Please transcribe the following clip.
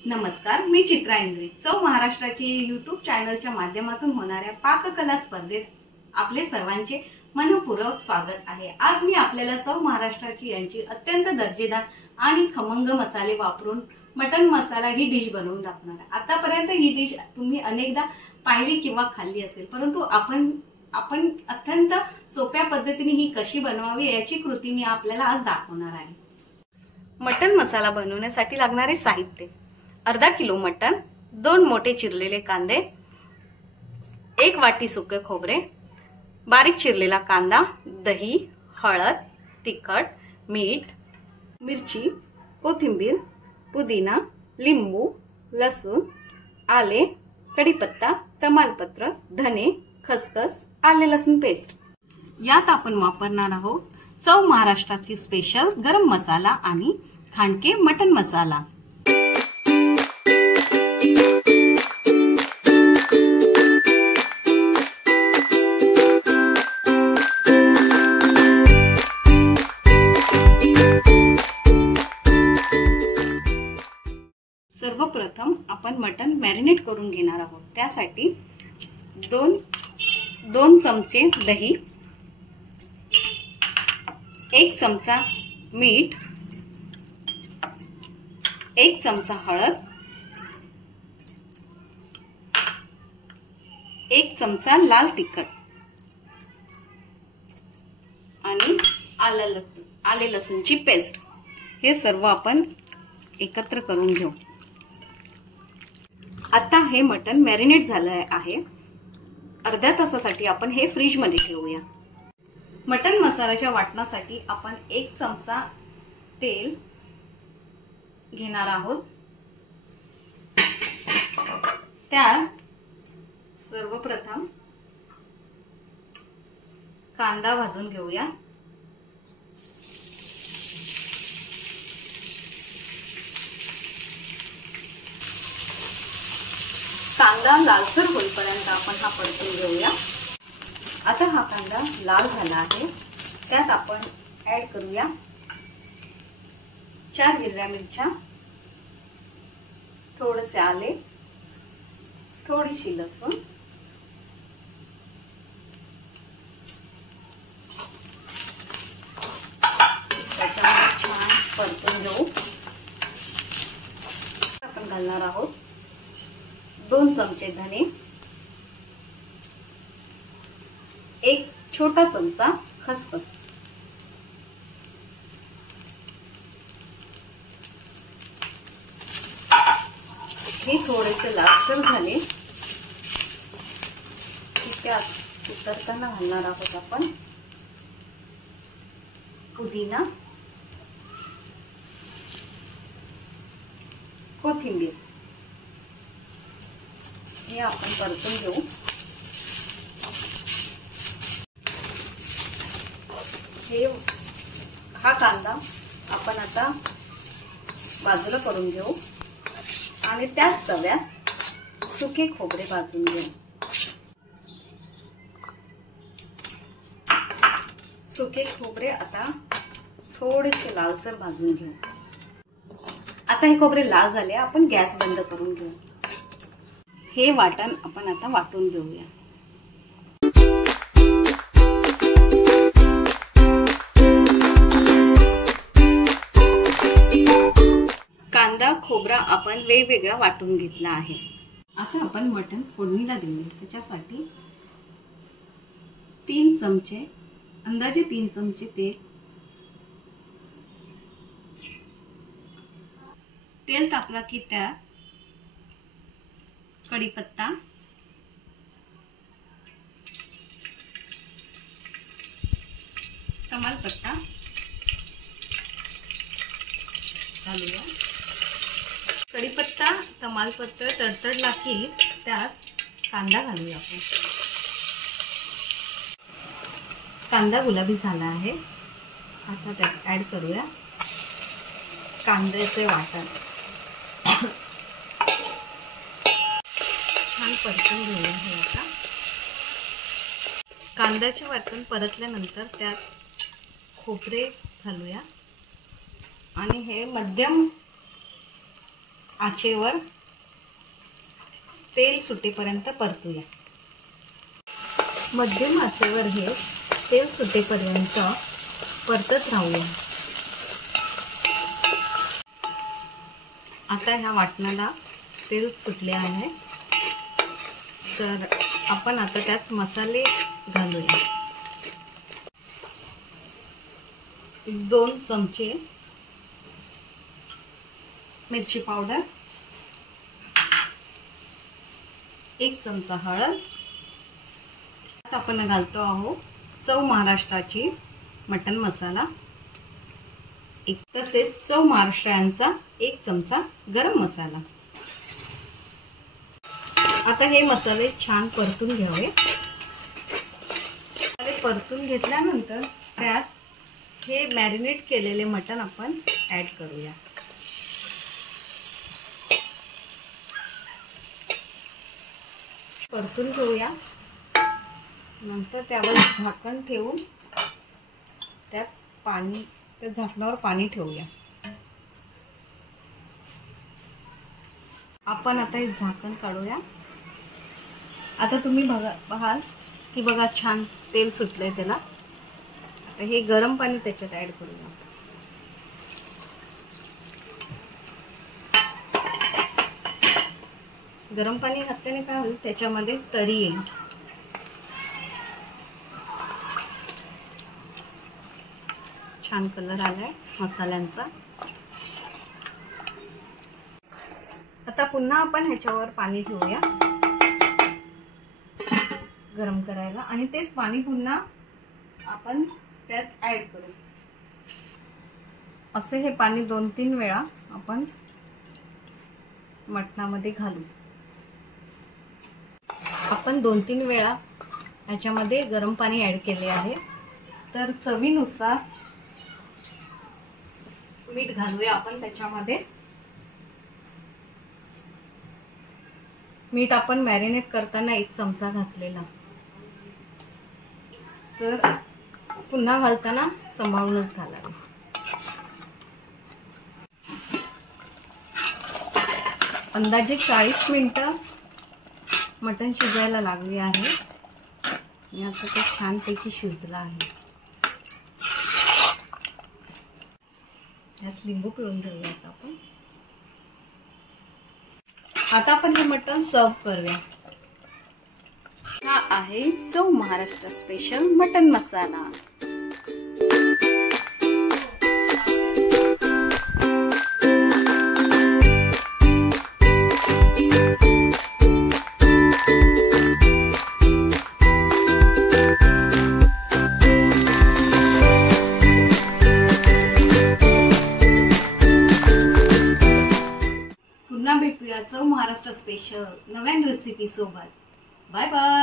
नमस्कार, मी चित्रा इंद्रे। चव महाराष्ट्राची यूट्यूब चॅनलच्या माध्यमातून होणाऱ्या पाककला स्पर्धेत आपले सर्वांचे मनपूर्वक स्वागत आहे। आज मी आपल्याला चव महाराष्ट्राची यांची अत्यंत दर्जेदार आणि खमंग मसाले वापरून मटन मसाला ही डिश बनवून दाखवणार आहे। आतापर्यंत ही डिश तुम्ही अनेकदा पाहिली किंवा खाल्ली असेल, परंतु आपण अत्यंत सोप्या पद्धतीने ही कशी बनवावी याची कृती मी आपल्याला आज दाखवणार आहे। मटन मसाला बनवण्यासाठी लागणारे साहित्य: अर्धा किलो मटन, 2 मोठे चिरलेले कांदे, 1 वाटी सुके खोबरे, बारीक चिरलेला कांदा, दही, हळद, तिखट, मीठ, मिरची, कोथिंबीर, पुदिना, लिंबू, लसूण, आले, कढीपत्ता, तमालपत्र, धने, खसखस, आले लसूण पेस्ट। यात आपण वापरणार आहोत चव महाराष्ट्राची स्पेशल गरम मसाला आणि खांडके मटन मसाला। सर्वप्रथम आपण मटन मॅरिनेट करून घेणार आहोत। त्यासाठी 2 चमचे दही, 1 चमचा मीठ, 1 चमचा हळद, 1 चमचा लाल तिखट आणि आले लसूणची पेस्ट, हे सर्व आपण एकत्र करून घेऊ। आता हे मटन मॅरिनेट झालं आहे। अर्ध्या तासासाठी आपण हे फ्रीज मध्ये ठेवूया। मटन मसाल्याच्या वाटणासाठी आपण 1 चमचा तेल घेणार आहोत। त्यात सर्वप्रथम कांदा भाजून घेऊया। कांदा लालसर होईपर्यंत आपण हा परतून घेऊया। आता हा कांदा लाल झाला आहे, त्यात आपण ऍड करूया 4 हिरव्या मिरच्या, थोडेसे आले, थोडीशी लसूण, त्याच्यामध्ये छान परतून घेऊ। आपण घालणार आहोत 2 चमचे धने, 1 छोटा चमचा खसखस, हे थोडेसे लालसर झाले की त्यात उतरताना घालणार आहोत आपण पुदिना, कोथिंबीर, हे आपण परतून घेऊ। हा कांदा आपण आता बाजूला करून घेऊ आणि त्याच तव्यात सुके खोबरे भाजून घेऊ। सुके खोबरे आता थोडेसे लालसर भाजून घेऊ। आता हे खोबरे लाल झाले, आपण गॅस बंद करून घेऊ। हे वाटण आपण आता वाटून घेऊया। कांदा खोबरा आपण वेगवेगळा वाटून घेतला आहे। आता आपण मटण फोडणीला देऊया। त्याच्यासाठी 3 चमचे, अंदाजे 3 चमचे तेल तापला की त्यात कढीपत्ता, तमालपत्ता घालूया। कढीपत्ता तमालपत्र तडतडला की त्यात कांदा घालूया आपण। कांदा गुलाबी झाला आहे, आता त्यात ऍड करूया कांद्याचे वाटण। छान परतून घेऊया हे। आता कांद्याचे वाटण परतल्यानंतर त्यात खोबरे घालूया आणि हे मध्यम आचेवर तेल सुटेपर्यंत परतूया। मध्यम आचेवर हे तेल सुटेपर्यंत परतत राहूया। आता ह्या वाटणाला तेल सुटले आहे, तर आपण आता त्यात मसाले घालूया। 2 चमचे मिरची पावडर, 1 चमचा हळद, आपण घालतो आहोत चव महाराष्ट्राची मटन मसाला, तसेच चव महाराष्ट्राचा 1 चमचा गरम मसाला। आता हे मसाले छान परतून घ्यावे। परतून घेतल्यानंतर त्यात हे मॅरिनेट केलेले मटण आपण ऍड करूया। परतून घेऊया। नंतर त्यावर झाकण ठेवून त्यात पाणी, त्या झाकणावर पाणी ठेवूया। आपण आता हे झाकण काढूया। आता तुम्ही बघाल की बघा छान तेल सुटलंय त्याला। आता हे गरम पाणी त्याच्यात ऍड करूया। गरम पाणी घातल्याने काय होईल, त्याच्यामध्ये तरी येईल। छान कलर आलाय मसाल्यांचा। आता पुन्हा आपण ह्याच्यावर पाणी ठेवूया गरम करायला, आणि तेच पाणी पुन्हा आपण त्यात ऍड करू। असे हे पाणी 2-3 वेळा आपण मटणामध्ये घालू। आपण 2-3 वेळा ह्याच्यामध्ये गरम पाणी ऍड केले आहे। तर चवीनुसार मीठ घालूया आपण त्याच्यामध्ये। मीठ आपण मॅरिनेट करताना 1 चमचा घातलेला, तर पुन्हा घालताना सांभाळूनच घालावे। अंदाजे 40 मिनिटं मटण शिजायला लागले आहे, आणि आता ते छानपैकी शिजलं आहे। यात लिंबू पिळून घेऊयात आपण। आता आपण हे मटण सर्व करूया। हा आहे चव महाराष्ट्र स्पेशल मटन मसाला। पुन्हा भेटूया चव महाराष्ट्र स्पेशल नव्या रेसिपी सोबत। Bye bye.